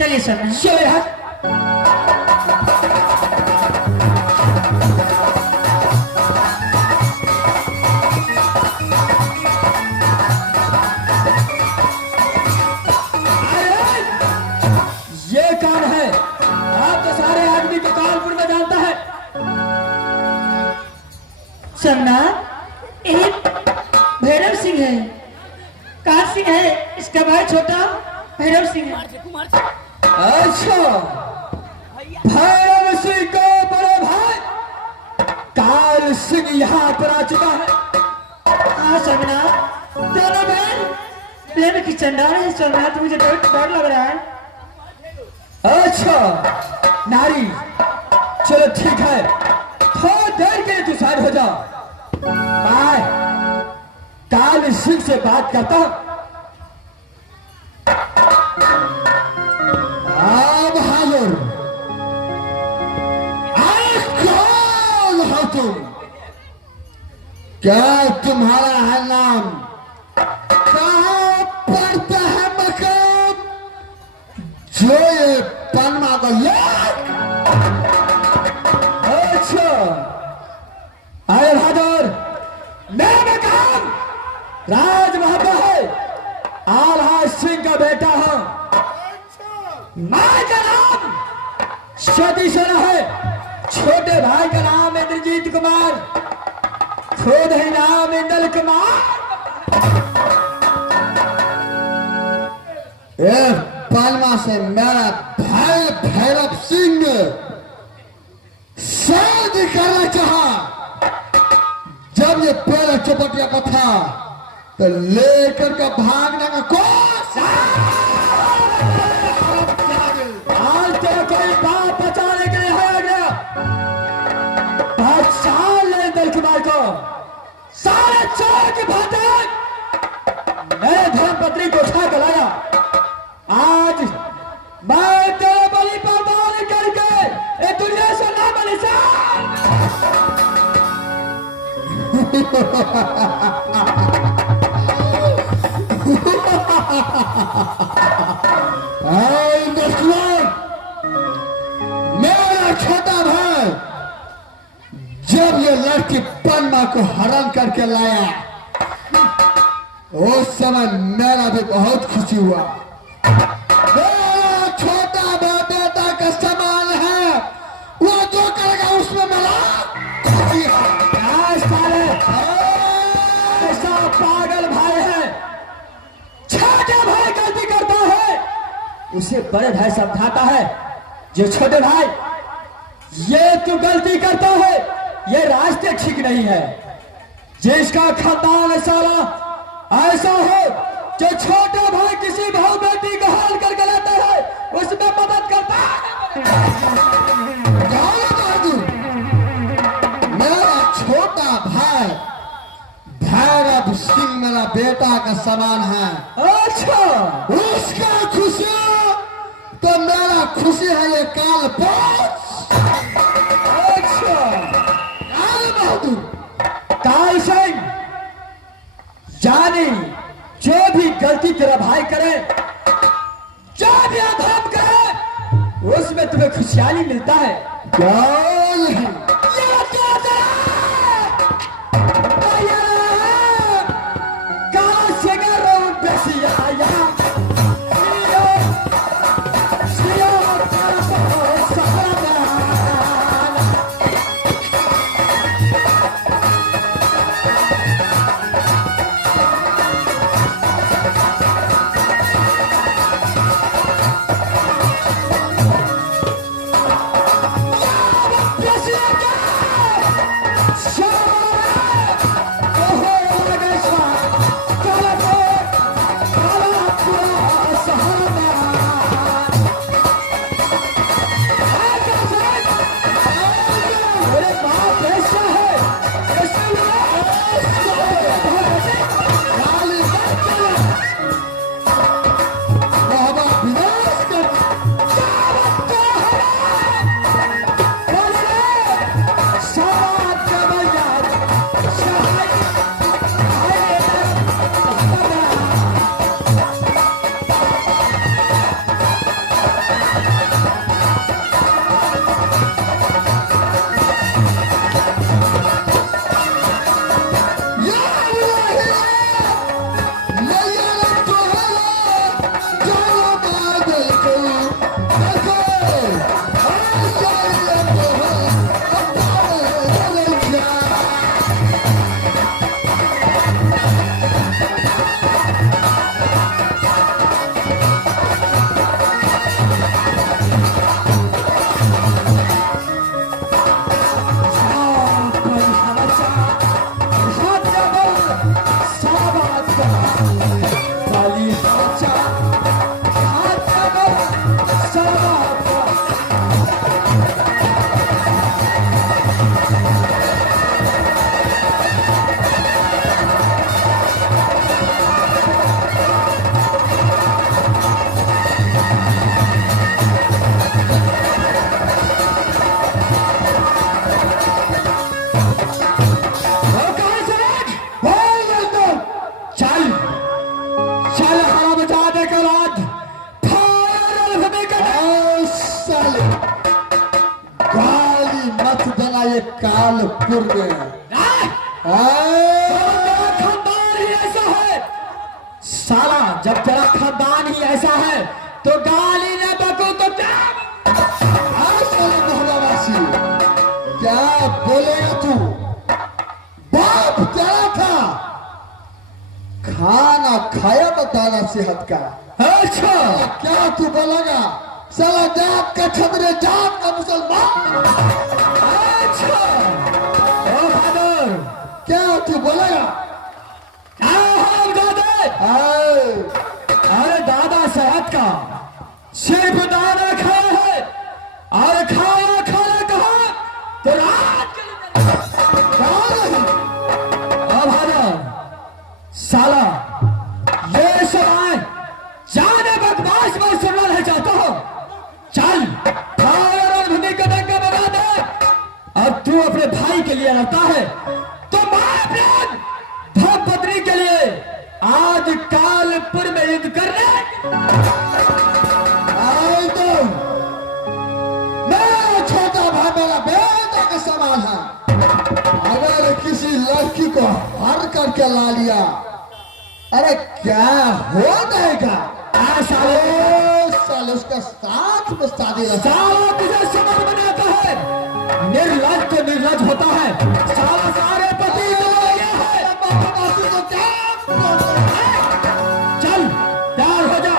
चलिए सर। चले यार। ये कौन है? आप तो सारे आदमी को कानपुर में जानता है। सरना एक भैरव सिंह है। कार सिंह है, इसका भाई छोटा भैरव सिंह है। अच्छा, भैरव सिंह को बड़े भाई काल सिंह यहाँ पर आ चुका है। हाँ सरना, दोनों बहन प्रेम की चंडाल है सरना, तो मुझे डर लग रहा है। अच्छा नारी, चलो ठीक है, थोड़ी देर के लिए तू साइड हो जा। मैं काल सिंह से बात करता हूं। अब हाजुर, कौन हो तुम? क्या तुम्हारा है नाम? कहाँ पड़ता है मकाम जो ये पनमा को अच्छा, अरे बहादुर, मेरा मकाम राज महबा है, आल्हा सिंह का बेटा हूं। मां का नाम सती सेना है, छोटे भाई का नाम इंद्रजीत कुमार, खुद ही नाम इंदल कुमार। पालमा से मेरा भाई भैरव सिंह शादी करना चाहा। जब ये पहले चौपटिया का था तो लेकर के भागने का कोस। आज तेरा कोई बाप बचाने के लिए आ गया। बादशाह ले दल कुमार को सारे चोर की भांति मेरे धर्मपत्नी को उठा कर लाया। आज मैं तेरे बलि प्रदान करके ये दुनिया से ना बलि मेरा छोटा भाई जब ये लड़की पन्ना को हरण करके लाया, उस समय मेरा भी बहुत खुशी हुआ। मेरा छोटा बेटा का समान है, वो जो करेगा उसमें मेरा खुशी है। ऐसा पागल भाई है, छोटे भाई गलती करता है उसे बड़े भाई समझाता है। जो छोटे भाई ये तू गलती करता है, ये रास्ते ठीक नहीं है। जिसका खानदान साला ऐसा हो जो छोटा भाई किसी भाई बेटी को हाल करके लेता है, उसमें मदद करता है। मेरा छोटा भाई भैरव सिंह मेरा बेटा का समान है। अच्छा, उसका खुशी तो मेरा खुशी है ये काल पोच। अच्छा, काल बहादुर काल सिंह जानी जो भी गलती तेरा भाई करे, जो भी अधर्म करे, उसमें तुम्हें खुशहाली मिलता है। कालपुर में। खानदान ही ऐसा है साला, जब तेरा खानदान ही ऐसा है तो गाली न बको तो क्या? मोहल्लावासी क्या बोलेगा तू? बाप तेरा था, खाना खाया बताना सेहत का। अच्छा क्या तू बोलेगा? साला जात का छतरे, जात का मुसलमान। अच्छा ओ फादर, क्या तू बोलेगा? अरे दादा सेहत का सिर्फ दाना खाया है और खाया खाना कहा तो रात के लिए साला ये समय जाने बदमाश में सुनना नहीं चाहता हूं। चल रणभूमि का डंका बना दे। और तू अपने भाई के लिए लड़ता है तो मैं अपने धर्मपत्नी के लिए आज कालपुर में युद्ध करने तो मेरा छोटा भाई मेरा बेटा का सवाल है। अगर किसी लड़की को हर करके ला लिया, अरे क्या हो जाएगा? साल उसका साथ में शादी साला तुझे समझ में आता है? निर्लज तो निर्लज होता है साला, सारे पति तो गया है। चल तैयार हो जा।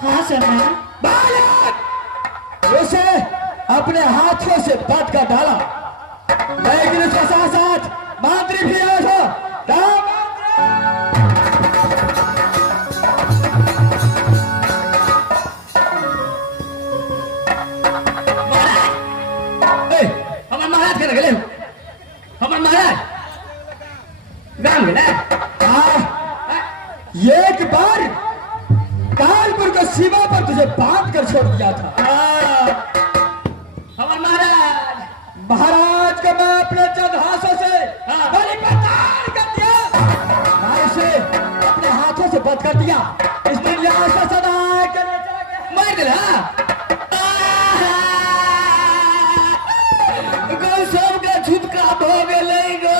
हाँ सरदार। बालक उसे अपने हाथों से बांध कर डाला, लेकिन उसके साथ साथ मंत्री भी आया था। हमारे महाराज के गले हमारे महाराज गांव में ना एक बार कानपुर का सीमा पर तुझे बांध कर छोड़ दिया था। हमारे महाराज महाराज का मैं अपने चंद हाथों से बलि प्रदान कर दिया। मैं इसे अपने कर दिया, इसने लिहाज का सदा के लिए चला गया। मार दिला गौ सब का छुटका हो गए गो।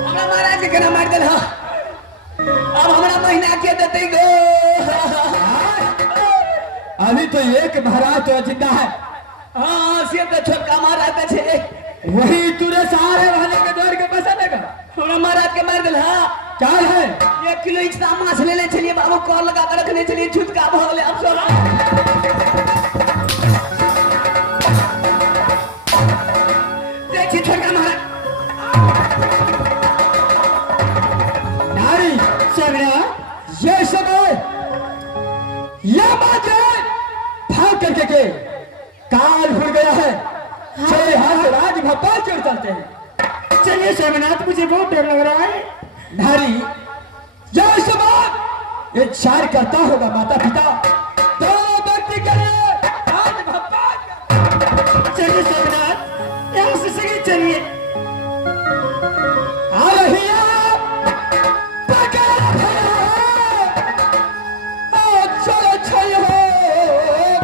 हमरा महाराज के केना मार दिला, अब हमरा महीना के देते गो। अभी तो एक महाराज तो जिंदा है। हाँ से तो छोटका महाराज छे, वही तुरे सारे वाले के दौड़ के पैसा देगा। हमरा महाराज के मार दिल। हाँ क्या है, 1 किलो इच्छा माछ ले ले चलिए बाबू, कॉल लगा कर रखने चलिए, छुटका भाग ले अब सब। देखिए छोटका महाराज नारी सगड़ा ये समय यह बात है भाग करके के काल भूल गया है। चलिए हाथ राज भोपाल चढ़ चलते हैं। चलिए सोमनाथ, मुझे बहुत डर लग रहा है। नारी यह सब इंतजार करता होगा माता पिता, दोनों व्यक्ति के लिए राज भोपाल। चलिए सोमनाथ, यहाँ से सीधे चलिए। आ रही है पकड़ भैया, चलो चलो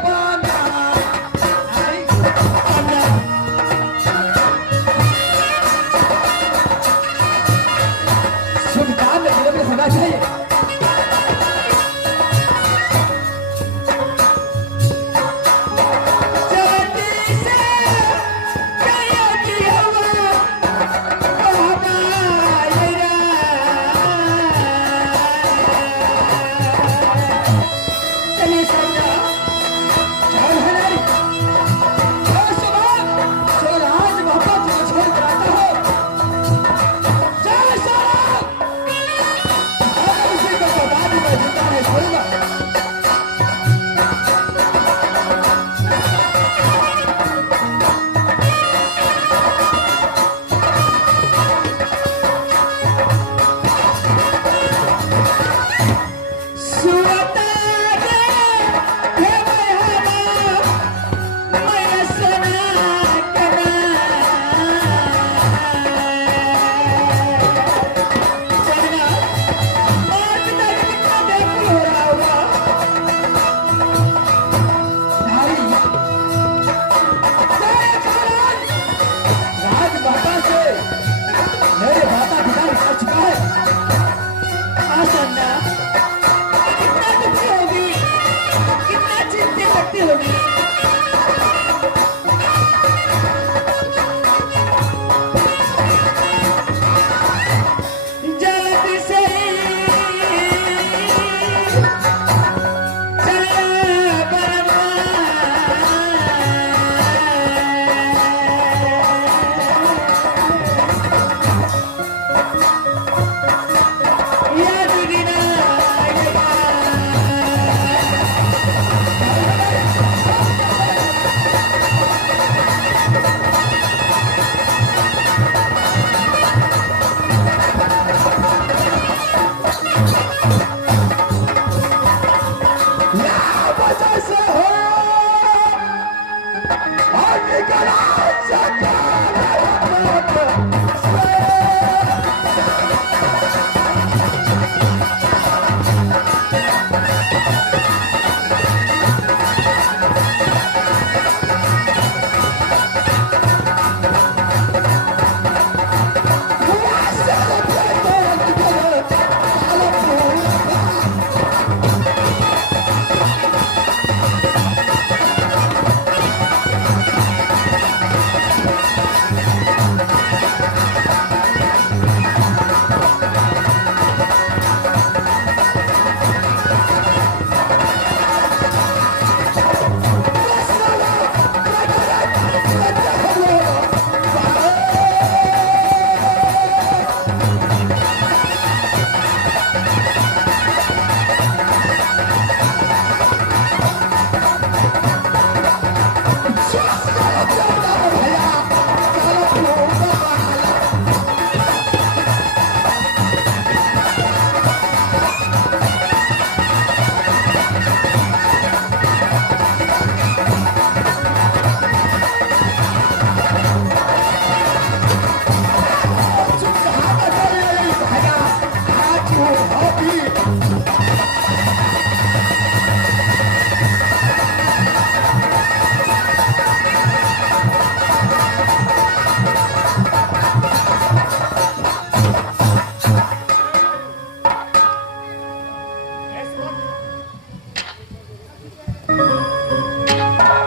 बाना। आई शुभ काम में होना चाहिए।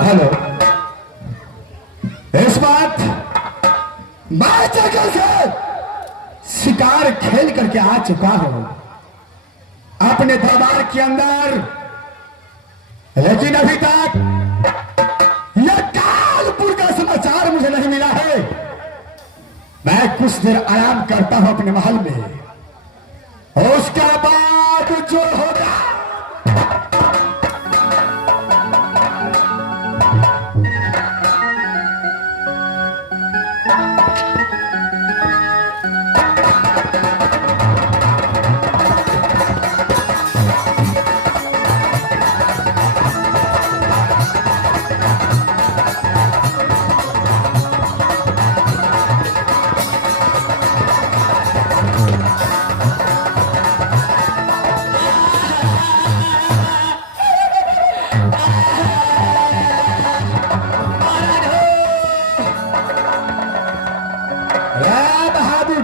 हेलो, इस बात मैं जगह से शिकार खेल करके आ चुका हूं अपने दरबार के अंदर, लेकिन अभी तक यह कानपुर का समाचार मुझे नहीं मिला है। मैं कुछ देर आराम करता हूं अपने महल में, उसके बाद जो होगा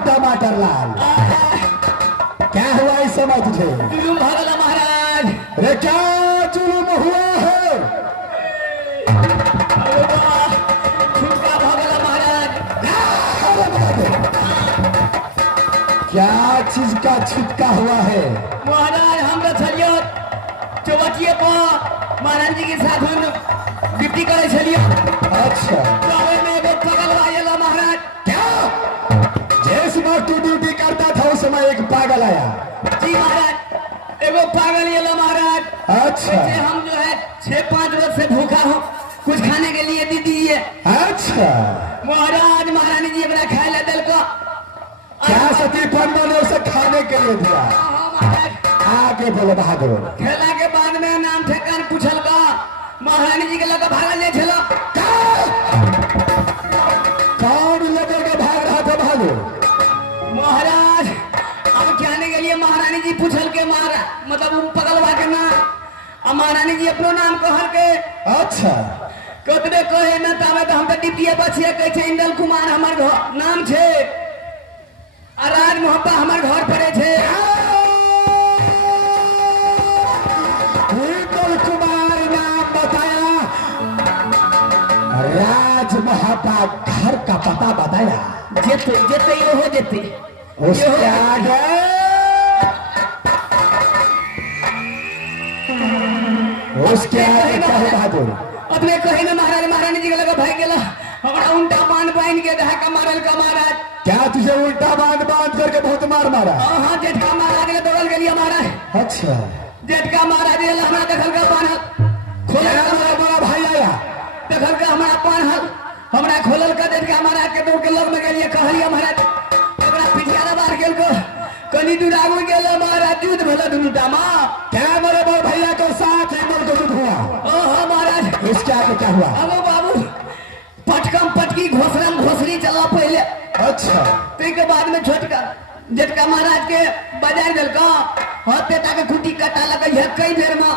टमाटर लाल, क्या हुआ इस समय तुझे? जुलूम भगला महाराज। अरे क्या जुलूम हुआ है? छुटका भगला महाराज। क्या चीज का छुटका हुआ है? महाराज हम छलियो चौबटिए पर महाराज जी के साथ हम ड्यूटी करे छलियो। अच्छा, गाँव में एगो पागल आएला महाराज। क्या जिस वक्त तू ड्यूटी करता था उस समय एक पागल आया? जी महाराज, एगो पागल आएला महाराज। अच्छा, वैसे हम जो है 6-5 रोज से भूखा हूँ, कुछ खाने के लिए दे दीजिए। अच्छा, महाराज महारानी जी अपना खाए ला दिल को। क्या सती पन्ना ने उसे खाने के लिए दिया? हाँ महाराज। आगे बोलो बहादुर। खेला के बाद में नाम ठेकान पूछल का, महारानी जी के लगा भागल नहीं छला। कौन लेकर के भाग रहा था बहादुर? महाराज अब जाने के लिए महारानी जी पूछल के मारा, मतलब वो पगलवा के ना, अब महारानी जी अपनो नाम कहल के। अच्छा, कतबे कहे न तावे तो हम तो डिपिया बचिया कहे छे इंदल कुमार हमर घर नाम छे, आ राज मोहब्बा हमर घर पड़े छे। इंदल कुमार नाम बताया, राज महापा घर का पता बताया। जेते जेते यो हो जेते उसके आगे क्या है बहादुर? अपने कहे ना महाराज महारानी जी के लगा भाई गेला, हमरा उल्टा बांध बांध के धक्का मारल का महाराज। क्या तुझे उल्टा बांध बांध करके बहुत मार मारा? हाँ जेठका महाराज के दौड़ल गेलिए महाराज। अच्छा, जेठका महाराज ने हमरा देखल का बांधल खोलल का, मेरा बड़ा भाई आया देखल का हमरा बांधल, हमरा खोलल का जेठका महाराज के दौड़ के लग में गेलिए, कहलिए महाराज ओकरा पिटिया मार गेल को, कनी दूर आगू गेल महाराज, युद्ध भला दुनु दामा। क्या मेरे बड़े भैया के साथ इंदल को युद्ध हुआ? ओह महाराज, इसके आगे क्या हुआ? अबो बाबू पटकम पटकी घोसरम घोसरी चला पहले। अच्छा, तो के बाद में छोटका जेठका महाराज के बजाय दिल का हाथ पे ताके खुटी कटा लगा है कई देर में।